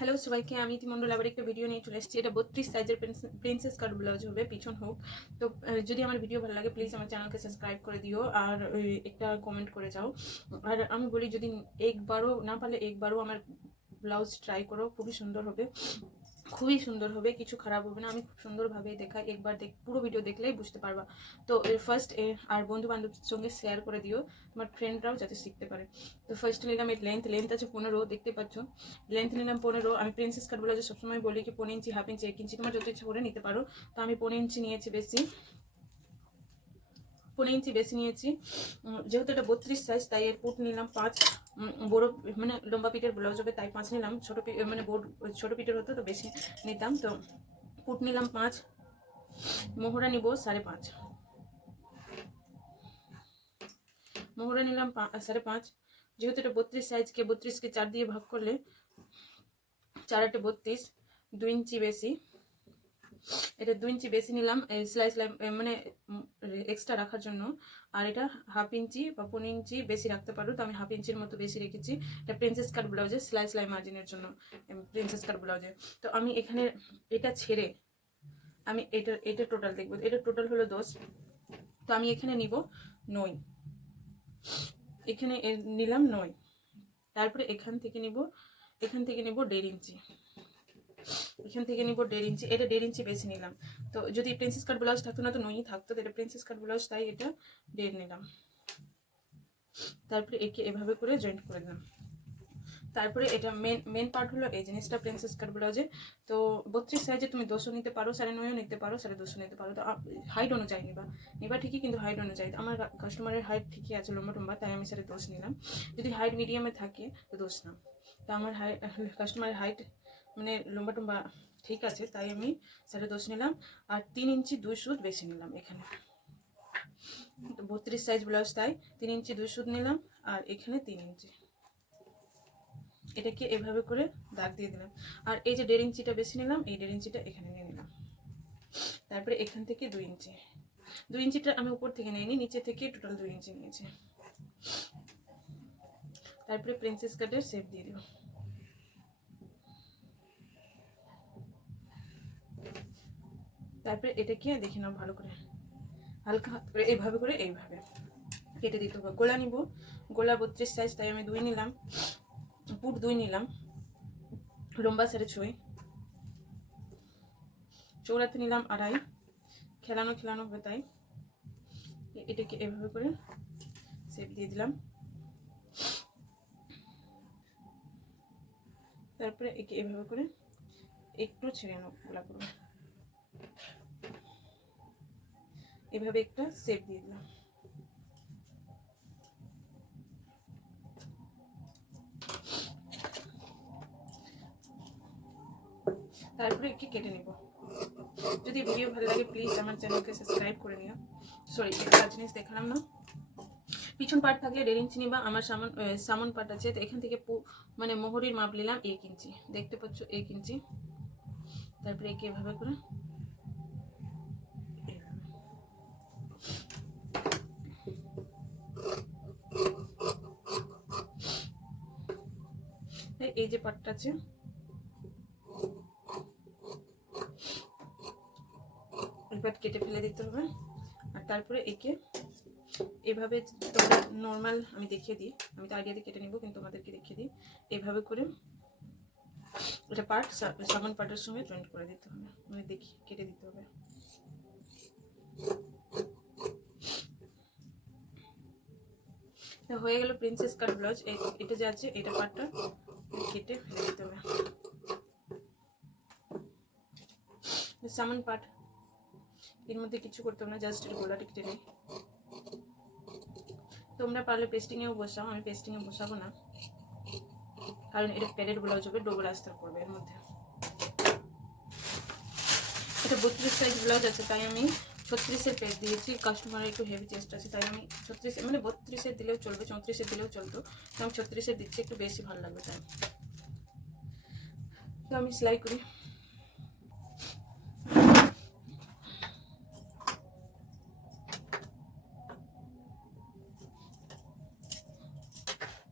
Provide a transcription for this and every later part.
Hello সবাইকে, আমি ইতিমণ্ডল আবার একটা ভিডিও নিয়ে চলে এসেছি। এটা 32 সাইজের প্রিন্সেস কাট ব্লাউজ হবে, পিছন হোক। তো যদি আমার ভিডিও ভালো লাগে প্লিজ আমার চ্যানেলকে সাবস্ক্রাইব করে দিও আর একটা কমেন্ট করে যাও। আর আমি বলি, যদি একবারও না পারলে একবারও আমার ব্লাউজ ট্রাই করো, খুবই সুন্দর হবে, খুবই সুন্দর হবে, কিছু খারাপ হবে না। আমি খুব সুন্দরভাবে দেখাই, একবার পুরো ভিডিও দেখলেই বুঝতে পারবা। তো ফার্স্ট আর বন্ধু বান্ধবের সঙ্গে শেয়ার করে দিও, তোমার ফ্রেন্ডরাও যাতে শিখতে পারে। তো ফার্স্ট নিলাম এর লেন্থ আছে 15, দেখতে পাচ্ছ। লেন্থ নিলাম 15। আমি প্রিন্সেস কাট ব্লাউজে সবসময় বলি কি 15 ইঞ্চি, হাফ ইঞ্চি, 1 ইঞ্চি তোমার যত ইচ্ছা করে নিতে পারো। তো আমি 15 ইঞ্চি নিয়েছি, বেশি 15 ইঞ্চি বেশি নিয়েছি। যেহেতু এটা 32 সাইজ তাই এর পুট নিলাম 5। বড় মানে লম্বা পিঠের ব্লাউজ হবে তাই 5 নিলাম। ছোটো মানে ছোটো পিঠের হতো তো বেশি নিতাম। তো পুট নিলাম 5, মোহরা নিব 5.5, মোহরা নিলাম 5.5। যেহেতু এটা 32 সাইজকে 32কে 4 দিয়ে ভাগ করলে 4 8 32, 2 ইঞ্চি বেশি। এটা 2 ইঞ্চি বেশি নিলাম সেলাই মানে এক্সট্রা রাখার জন্য। আর এটা হাফ ইঞ্চি বা 15 ইঞ্চি বেশি রাখতে পারো, তো আমি হাফ ইঞ্চির মতো বেশি রেখেছি। এটা প্রিন্সেস কাট ব্লাউজে সেলাই মার্জিনের জন্য, প্রিন্সেস কাট ব্লাউজে। তো আমি এখানে এটা ছেড়ে আমি এটা টোটাল দেখবো। এটা টোটাল হলো 10, তো আমি এখানে নিব 9, এখানে নিলাম 9। তারপরে এখান থেকে নিব 1.5 ইঞ্চি, এখান থেকে নিব 1.5 ইঞ্চি। এটা 1.5 ইঞ্চি বেশি নিলাম। তো যদি প্রিন্সেস কাট ব্লাউজ থাকতো না তো 9ই থাকতো, তো এটা প্রিন্সেস কাট ব্লাউজ তাই এটা 1.5 নিলাম। তারপরে একে এভাবে করে জয়েন্ট করে দিলাম। তারপরে এটা মেন পার্ট হলো এই জিনিসটা প্রিন্সেস কাট ব্লাউজে। তো 32 সাইজে তুমি 200 নিতে পারো, 9.5 নিতে পারো, 250 নিতে পারো। তো হাইট অনুযায়ী নিবা ঠিকই, কিন্তু হাইট অনুযায়ী আমার কাস্টমারের হাইট ঠিকই আছে লম্বা তাই আমি 10.5 নিলাম। যদি হাইট মিডিয়ামে থাকে তো 10 নাম। তো আমার কাস্টমারের হাইট মানে লম্বা ঠিক আছে তাই আমি 10.5 নিলাম। আর 3 ইঞ্চি 2 সুত বেশি নিলাম এখানে। 32 সাইজ ব্লাউজ তাই 3 ইঞ্চি 2 সুত নিলাম। আর এখানে 3 ইঞ্চি, এটাকে এভাবে করে দাগ দিয়ে দিলাম। আর এই যে 1.5 ইঞ্চিটা বেশি নিলাম, এই 1.5 ইঞ্চিটা এখানে নিয়ে নিলাম। তারপরে এখান থেকে 2 ইঞ্চি, 2 ইঞ্চিটা আমি উপর থেকে নিইনি, নিচে থেকে টোটাল 2 ইঞ্চি নিয়েছি। তারপরে প্রিন্সেস কাটের শেপ দিয়ে দেব। তারপরে এটাকে দেখে নাও ভালো করে, হালকা করে এইভাবে করে এইভাবে কেটে দিতে হবে। গোলা নিব, গোলা 32 সাইজ তাই আমি 2 নিলাম, পুট 2 নিলাম, লম্বা 6.5, চৌড়াতে নিলাম 2.5, খেলানো হবে তাই এটাকে এভাবে করে শেপ দিয়ে দিলাম। তারপরে একে এভাবে করে একটু ছেড়ে নেব, গোলা করবো এভাবে একটা শেপ দিয়ে দিলাম। তারপরে একে কেটে নেব। যদি ভিডিও ভালো লাগে প্লিজ আমার চ্যানেলকে সাবস্ক্রাইব করে নিও। সরি, একটা জিনিস দেখালাম না, পিছন পার্ট থাকলে 1.5 ইঞ্চি নিবা। আমার সামন পার্ট আছে, তো এখান থেকে মানে মোহরির মাপ নিলাম 1 ইঞ্চি, দেখতে পাচ্ছ 1 ইঞ্চি। তারপরে একে এভাবে করে এই যে পার্টটা আছে এই পার্ট কেটে ফেলে দিতে হবে। আর তারপরে একে এভাবে তোমরা নর্মাল আমি দেখিয়ে দিই, আমি তো আইডিয়া দিয়ে কেটে নিব কিন্তু তোমাদেরকে দেখিয়ে দিই। এভাবে করে এটা পার্ট সামন পার্টের সঙ্গে জয়েন্ট করে দিতে হবে, মানে দেখি কেটে দিতে হবে। হয়ে গেল প্রিন্সেস কাট ব্লাউজ। এটা যে আছে এটা পার্টটা কেটে ফেলে দিতে হবে। সামন পার্ট এর মধ্যে কিছু করতে হবে না, জাস্ট এর গোলাটা কেটে নিই। তোমরা পারলে পেস্টিংয়েও বসাও, আমি পেস্টিংয়ে বসাবো না কারণ এটা প্যারেড ব্লাউজ হবে, ডবল আস্তর করবে এর মধ্যে। এটা 32 সাইজ ব্লাউজ আছে তাই আমি 36-এর পেজ দিয়েছি। কাস্টমারের একটু হেভি চেস্ট আছে তাই আমি 36 মানে 32-এর দিলেও চলবে, 34-এর দিলেও চলতো, তো আমি 36-এর দিচ্ছি, একটু বেশি ভালো লাগবে তাই। তো আমি সেলাই করি।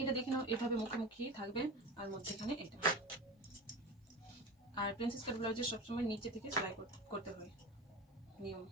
এটা দেখে নাও, এভাবে মুখোমুখি থাকবে আর মধ্যেখানে এটা। প্রিন্সেস কাট ব্লাউজে সবসময় নিচে থেকে সেলাই করতে হয়, নিয়ম।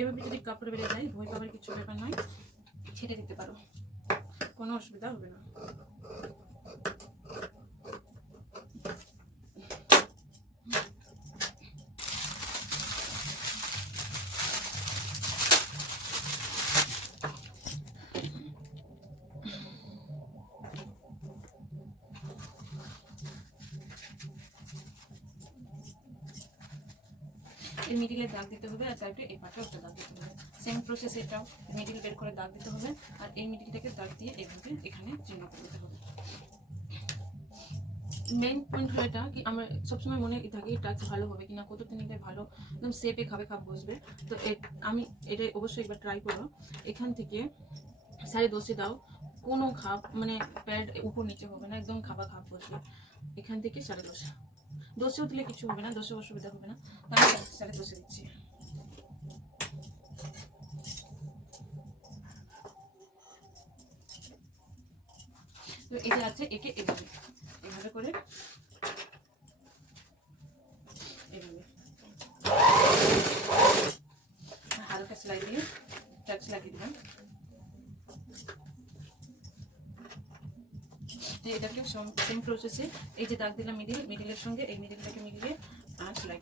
এভাবে যদি কাপড় বেড়ে যায়, ভয় পাবার কিছু ব্যাপার নয়, ছেড়ে দিতে পারো, কোনো অসুবিধা হবে না। এর মিডিলে দাগ দিতে হবে, আর সাইডে এই পাটে একটা দাগ দিতে হবে। সেম প্রসেস এটাও, মিডিল বের করে দাগ দিতে হবে, আর এই মিডিলটাকে দাগ দিয়ে এভাবে এখানে চিহ্ন করে দিতে হবে। মেইন পয়েন্ট হয় এটা কি, আমার সবসময় মনে থাকে টাচ ভালো হবে কিনা, কতটা নিলে ভালো একদম শেপে খাবে খাপ বসবে। তো আমি এটা অবশ্যই একবার ট্রাই করো। এখান থেকে 10.5 দাও, কোনো খাপ মানে প্যাড উপর নিচে হবে না, একদম খাপা খাপ বসবে। এখান থেকে 10.5, 10 দিলে কিছু হবে না, 10 অসুবিধা হবে না, তাহলে 10.5 দিচ্ছি। তো এই যে আছে, একে এভাবে এভাবে করে এভাবে হালকা সেলাই দিয়ে টাচ লাগিয়ে দিলাম। এটাকে সেম প্রসেসে এই যে দাগ দিলাম মিডিলের সঙ্গে এই মিডিলটাকে মিলিয়ে আর সেলাই